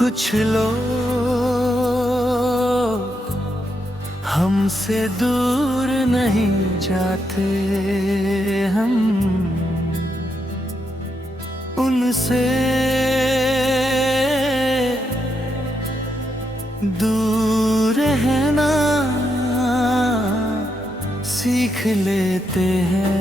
कुछ लोग हमसे दूर नहीं जाते, हम उनसे दूर रहना सीख लेते हैं,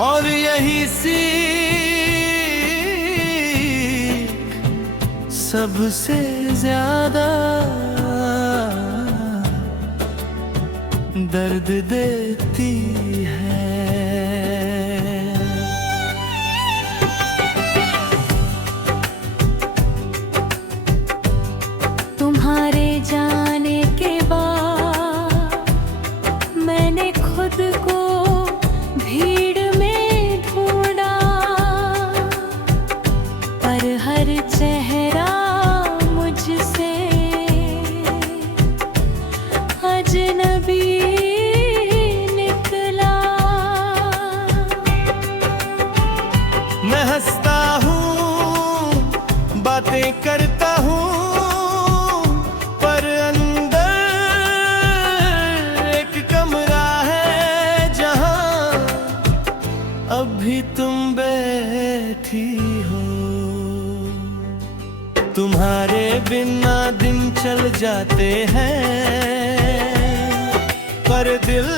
और यही सीख सबसे ज्यादा दर्द देती है। तुम्हारे जाने के बाद मैंने खुद को भीड़ में ढूंढा, पर हर चेहरा मुझसे अजनबी निकला। मैं हंसता हूँ, बातें करता हूँ, पर अंदर एक कमरा है जहाँ अभी तुम बैठी हो। तुम्हारे बिना दिन चल जाते हैं, पर दिल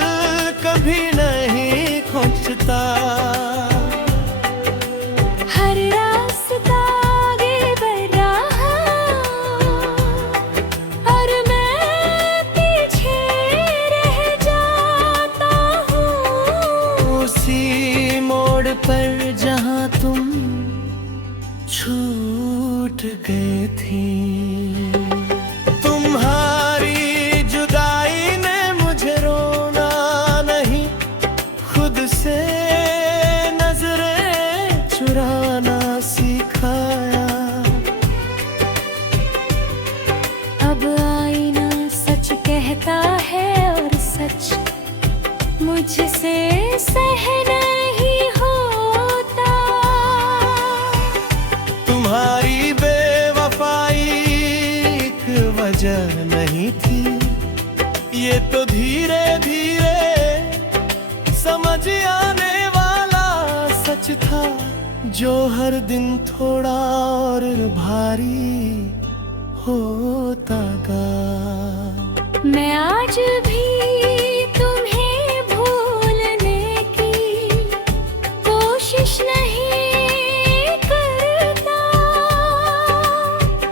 कभी नहीं खोजता। हर रास्ता आगे बढ़ रहा और मैं पीछे रह जाता हूँ। उसी मोड़ पर जहाँ तुम छूट गई थी, तुम्हारी जुदाई ने मुझे रोना नहीं, खुद से नजरें चुराना सिखाया। अब आईना सच कहता है और सच मुझसे सह नहीं होता। तुम्हारी बेवफाई एक वजह नहीं थी, ये तो धीरे धीरे समझ आने वाला सच था, जो हर दिन थोड़ा और भारी होता गया। मैं आज भी तुम्हें भूलने की कोशिश नहीं करता,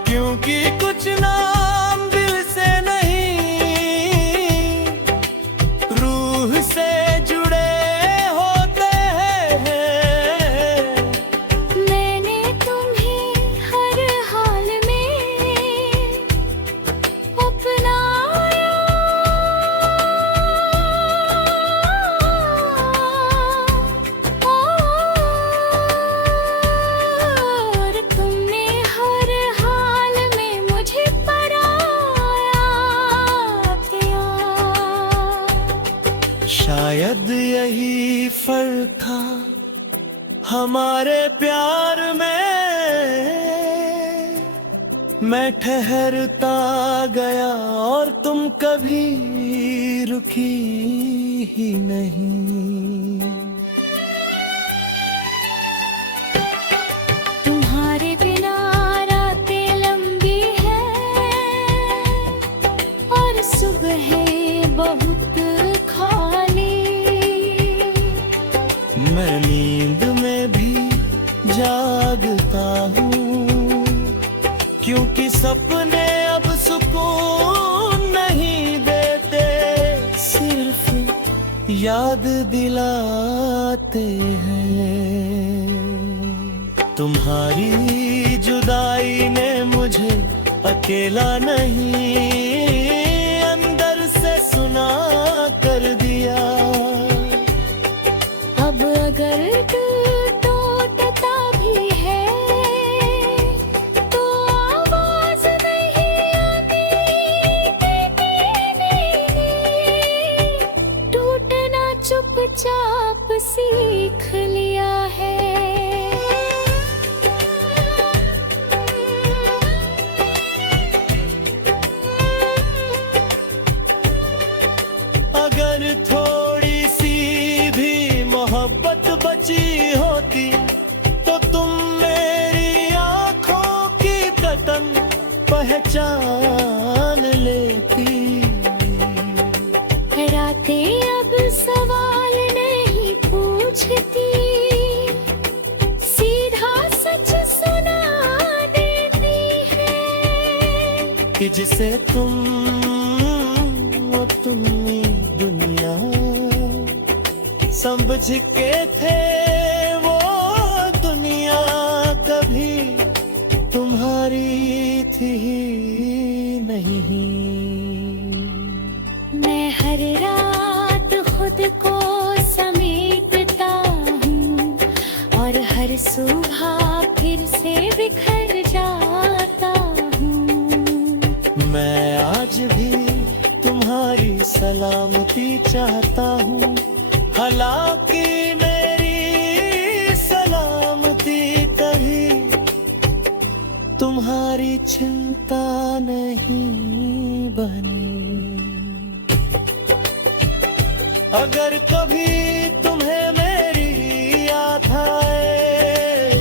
क्योंकि कुछ नाम दिल से नहीं, रूह से जुड़े होते हैं। मैंने तुम्हें हर हाल में अपनाया, और तुमने हर हाल में मुझे पराया किया। शायद यही फर्क था हमारे प्यार में, मैं ठहरता गया और तुम कभी रुकी ही नहीं। तुम्हारे बिना रातें लंबी हैं और सुबहें बहुत खाली। मैं नींद में भी जागता हूँ, क्योंकि सपने अब सुकून नहीं देते, सिर्फ याद दिलाते हैं। तुम्हारी जुदाई ने मुझे अकेला नहीं, अंदर से सुना कर दिया। अब अगर टूटता भी है तो आवाज नहीं आती, टूटना चुपचाप सीख लिया है। अगर थोड़ी सी भी मोहब्बत बची होती तो तुम मेरी आंखों की ततन पहचान लेती। रातें अब सवाल नहीं पूछती, सीधा सच सुना देती है कि जिसे तुम वो तुम्ही दुनिया समझ के थे, वो दुनिया कभी तुम्हारी थी ही नहीं। मैं हर रात खुद को समेटता हूँ और हर सुबह फिर से बिखर जाता हूँ। मैं आज भी तुम्हारी सलामती चाहता हूँ, हालांकि मेरी सलामती कभी तुम्हारी चिंता नहीं बनी। अगर कभी तुम्हें मेरी याद आए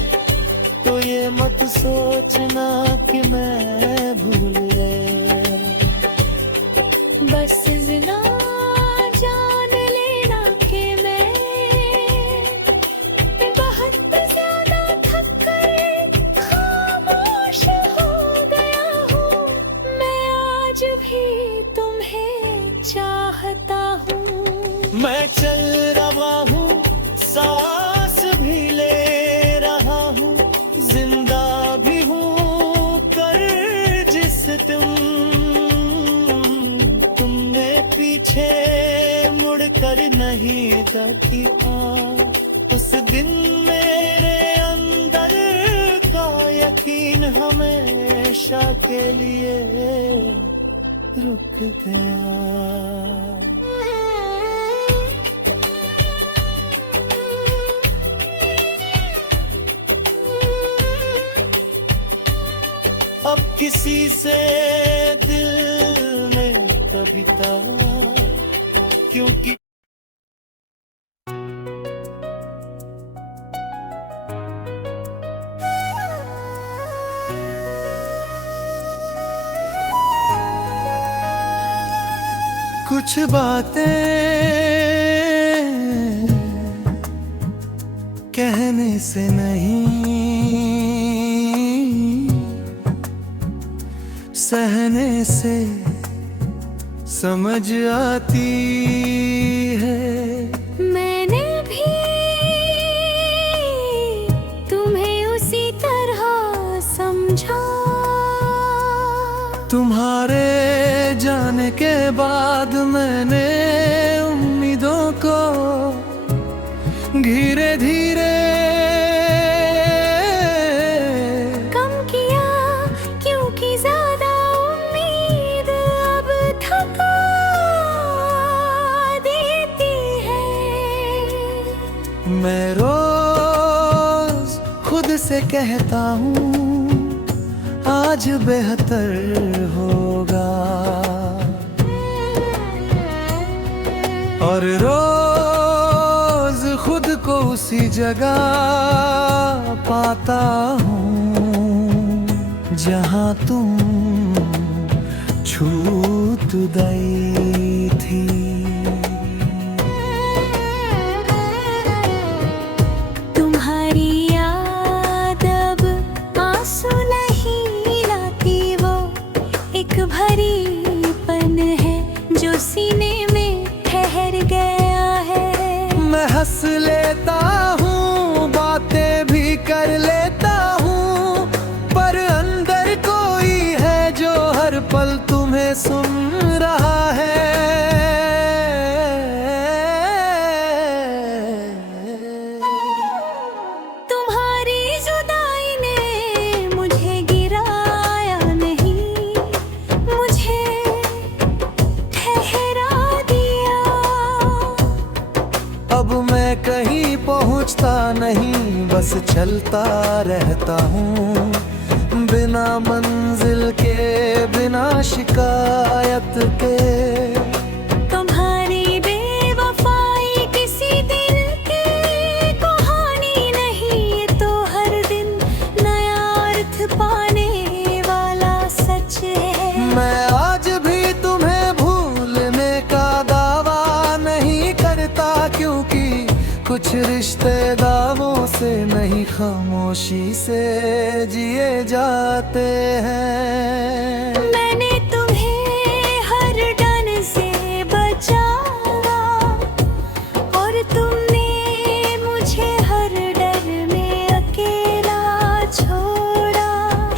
तो ये मत सोचना कि मैं भूल गया, बस इतना जान लेना कि मैं बहुत ज्यादा थक कर खामोश हो गया हूँ। मैं आज भी तुम्हें चाहता हूँ। मैं चल रहा हूँ, सांस भी ले रहा हूँ, जिंदा भी हूँ कर जिस तुमने पीछे मुड़ कर नहीं जाती। उस दिन मेरे अंदर का यकीन हमेशा के लिए रुक गया। अब किसी से दिल ने कविता क्योंकि कुछ बातें कहने से नहीं, सहने से समझ आती है। मैंने भी तुम्हें उसी तरह समझा, तुम्हारे जाने के बाद मैंने उम्मीदों को धीरे धीरे कम किया, क्योंकि ज्यादा उम्मीद अब थका देती है। मैं रोज खुद से कहता हूँ आज बेहतर होगा, और रोज खुद को उसी जगह पाता हूँ जहाँ तुम छूट गई थी। तुम्हारी याद अब आंसू नहीं लाती, वो एक भरीपन है जो सीने में ठहर गया है। मैं हंस लेता हूँ, बातें भी कर लेता हूँ, पर अंदर कोई है जो हर पल तुम्हें सुन रहा है। तुम्हारी जुदाई ने मुझे गिराया नहीं, मुझे ठहरा दिया। अब मैं कहीं पहुँचता नहीं, बस चलता रहता हूँ, बिना मंजिल के बिना शिकायत के। तुम्हारी क्योंकि कुछ रिश्ते दावों से नहीं खामोशी से जिए जाते हैं। मैंने तुम्हें हर डर से बचाया और तुमने मुझे हर डर में अकेला छोड़ा।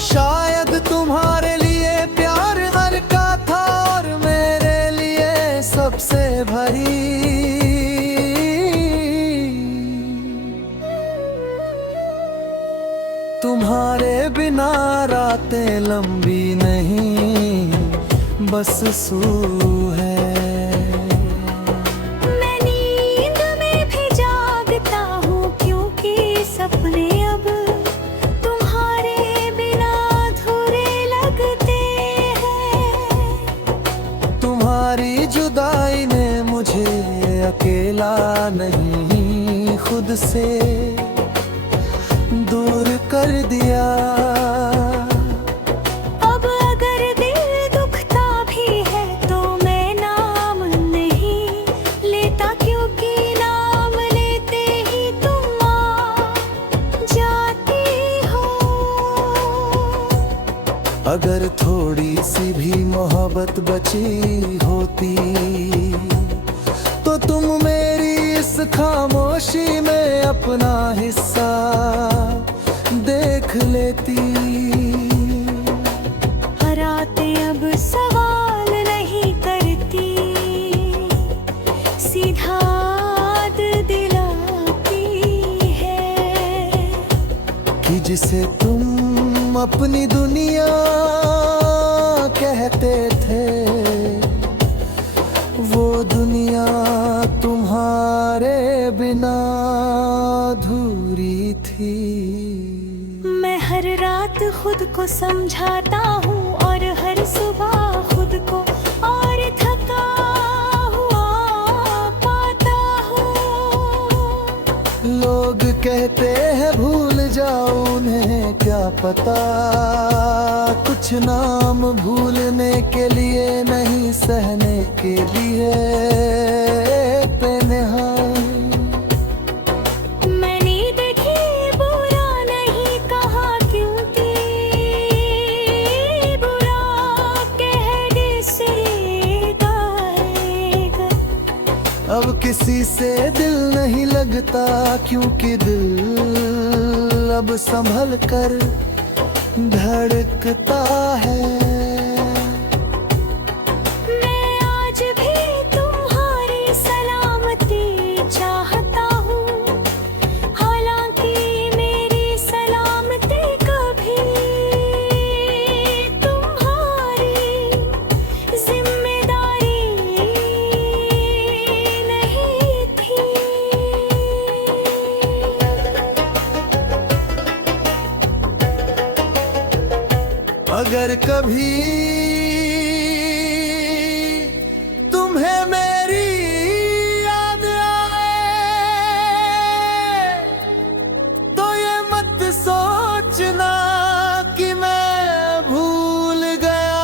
शायद तुम्हारे लिए प्यार हर का था और मेरे लिए सबसे भरी। तुम्हारे बिना रातें लंबी नहीं बस सू है। मैं नींद में भी जागता हूँ क्योंकि सपने अब तुम्हारे बिना अधूरे लगते हैं। तुम्हारी जुदाई ने मुझे अकेला नहीं खुद से दूर कर दिया। अब अगर दिल दुखता भी है तो मैं नाम नहीं लेता क्योंकि नाम लेते ही तुम आ जाती हो। अगर थोड़ी सी भी मोहब्बत बची होती तो तुम मेरी इस खामोशी में अपना हिस्सा देख लेती। रातें अब सवाल नहीं करती, सीधा दिलाती है कि जिसे तुम अपनी दुनिया कहते थे वो दुनिया तुम्हारे बिना अधूरी थी। मैं हर रात खुद को समझाता हूँ और हर सुबह खुद को और थका हुआ पाता हूँ। लोग कहते हैं भूल जाओ, उन्हें क्या पता कुछ नाम भूलने के लिए नहीं सहने के लिए बेनहाल। मैंने देखी बुरा नहीं कहा क्योंकि बुरा कह से गाएगा। अब किसी से दिल नहीं लगता क्योंकि दिल अब संभल कर धड़कता है। मैं आज भी तुम्हारी सलामती चाहता हूँ, हालांकि मेरी सलामती कभी तुम्हारी जिम्मेदारी नहीं थी। अगर कभी तुम्हें मेरी याद आए तो ये मत सोचना कि मैं भूल गया।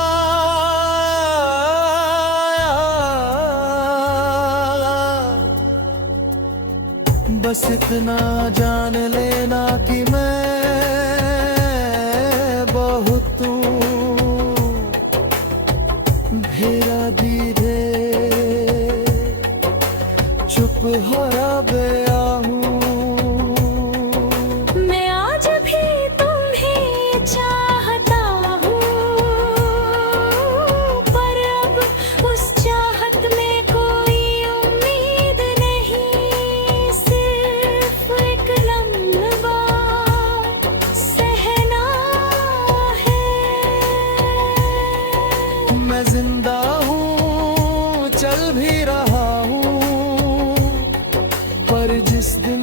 बस इतना जान लेना कि मैं बहुत भेरा धीरे चुप होया गया हूँ। मैं आज भी तुम्हें चाहता हूँ, पर अब उस चाहत में कोई उम्मीद नहीं, सिर्फ एक लम्हा सहना है। मैं जिंदा हूँ, चल भी रहा हूँ, पर जिस दिन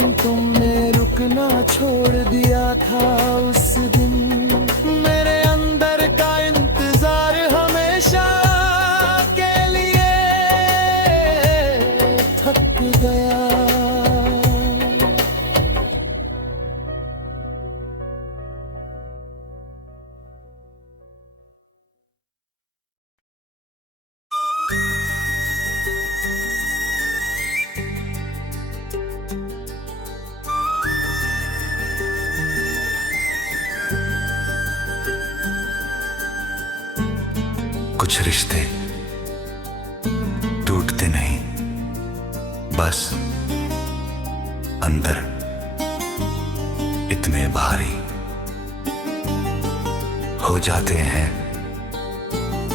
रिश्ते टूटते नहीं, बस अंदर इतने भारी हो जाते हैं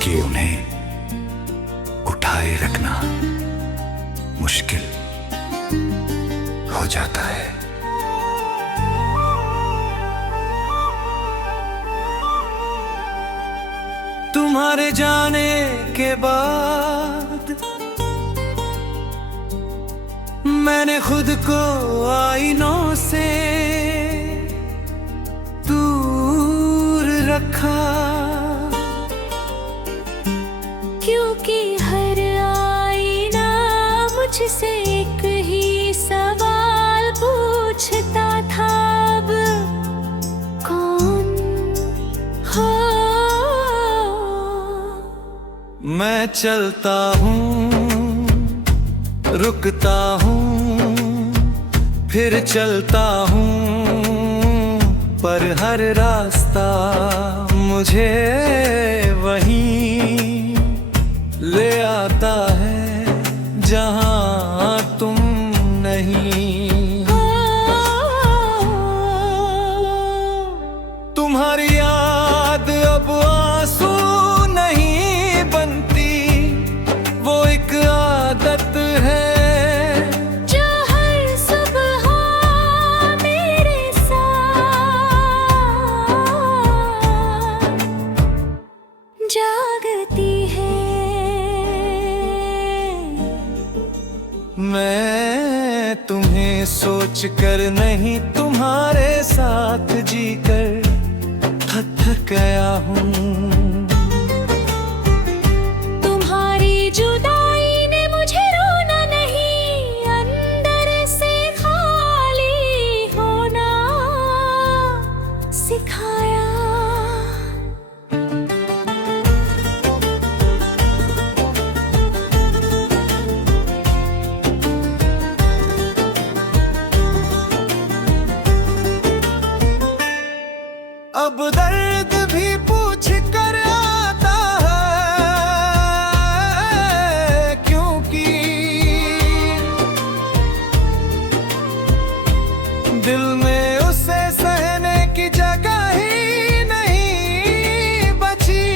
कि उन्हें उठाए रखना मुश्किल हो जाता है। तुम्हारे जाने के बाद मैंने खुद को आईनों से दूर रखा, क्योंकि हर आईना मुझसे एक ही सवाल पूछता था, अब कौन हो। मैं चलता हूँ, रुकता हूँ, फिर चलता हूँ, पर हर रास्ता मुझे वहीं ले आता है जहाँ तुम नहीं। तुम्हारी याद अब आंसू नहीं बनती, वो एक आदत है जो हर सुबह मेरे साथ जागती है। मैं तुम्हें सोच कर नहीं, तुम्हारे साथ जीकर थक गया हूँ। तुम्हारी जुदाई ने मुझे रोना नहीं, अंदर से खाली होना सिखाया। अब दर्द भी पूछ कर आता है, क्योंकि दिल में उसे सहने की जगह ही नहीं बची।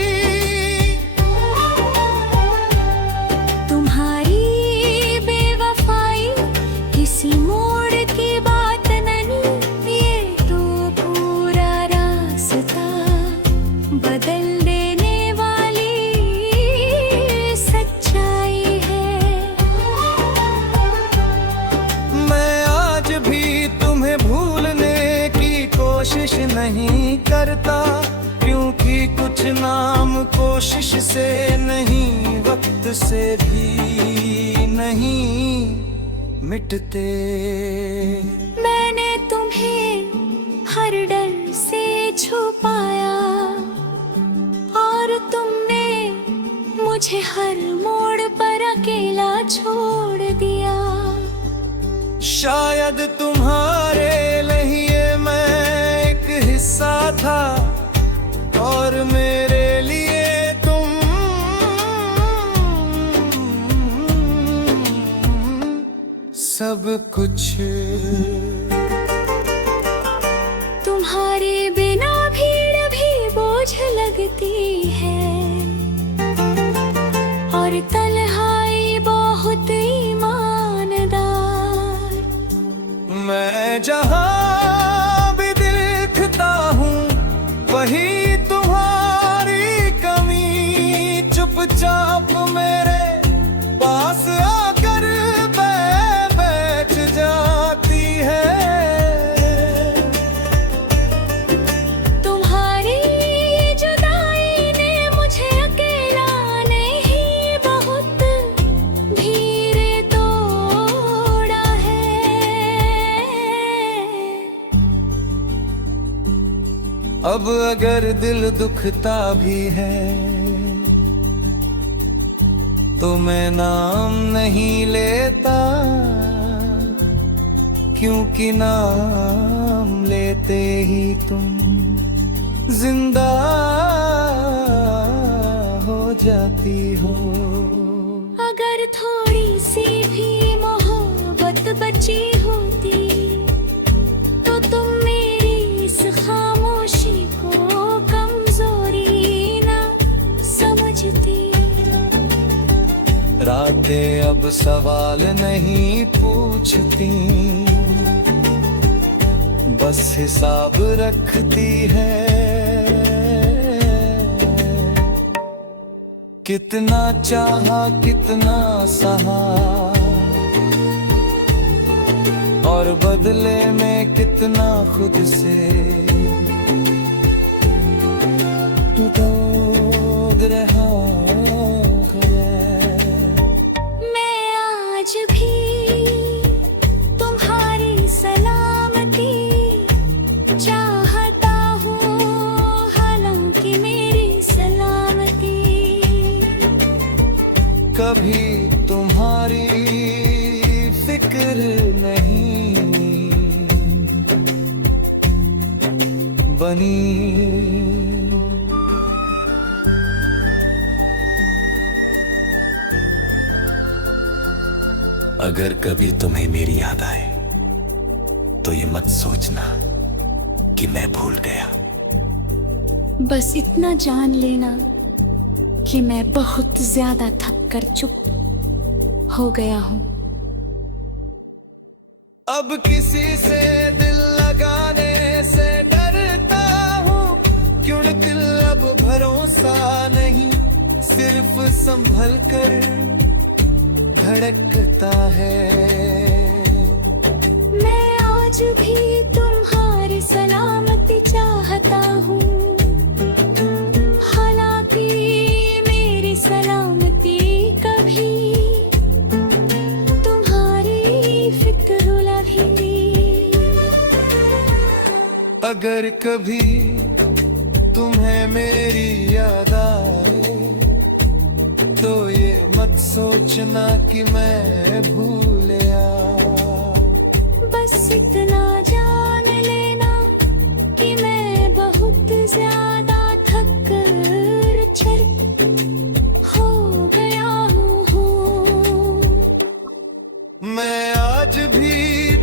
तुम्हारी बेवफाई किसी मोड़ की बात नहीं, ये तो पूरा रास्ता बदल देने वाली सच्चाई है। मैं आज भी तुम्हें भूलने की कोशिश नहीं करता, क्योंकि कुछ नाम कोशिश से नहीं, वक्त से भी नहीं मिटते। मैंने तुम्हें हर डर से छुपाया, और तुमने मुझे हर मोड़ पर अकेला छोड़ दिया। शायद तुम्हारे लिए मैं एक हिस्सा था, और मेरे लिए तुम सब कुछ। तुम्हारे बिना भीड़ भी बोझ लगती है, और तन्हाई बहुत ईमानदार। मैं जहाँ भी देखता हूँ वही तुम्हारी कमी, चुपचाप मेरे पास आकर बैठ जाती है। तुम्हारी जुदाई ने मुझे अकेला नहीं, बहुत धीरे तोड़ा है। अब अगर दिल दुखता भी है तो मैं नाम नहीं लेता, क्योंकि नाम लेते ही तुम जिंदा हो जाती हो। अगर थोड़ी सी भी मोहब्बत बची होती तो तुम मेरी इस खामोशी को कमजोरी ना समझती। रातें अब सवाल नहीं पूछती, बस हिसाब रखती है। कितना चाहा कितना सहा, और बदले में कितना खुद से दूर रहा है। मैं आज भी तुम्हारी सलामती चाहता हूँ, हालांकि मेरी सलामती कभी तुम्हारी फिक्र नहीं बनी। अगर कभी तुम्हें मेरी याद आए तो ये मत सोचना कि मैं भूल गया। बस इतना जान लेना कि मैं बहुत ज्यादा थक कर चुप हो गया हूँ। अब किसी से दिल लगाने से डरता हूँ, क्यों दिल अब भरोसा नहीं, सिर्फ संभल कर धड़कता है। मैं आज भी तुम्हारी सलामती चाहता हूँ, हालांकि मेरी सलामती कभी तुम्हारी फिक्र लगी। अगर कभी तुम्हें मेरी याद आए तो ये मत सोचना कि मैं भूल गया। बस इतना जान लेना कि मैं बहुत ज्यादा थक कर चल हो गया हूँ। मैं आज भी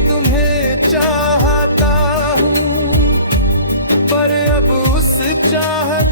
तुम्हें चाहता हूँ, पर अब उस चाहत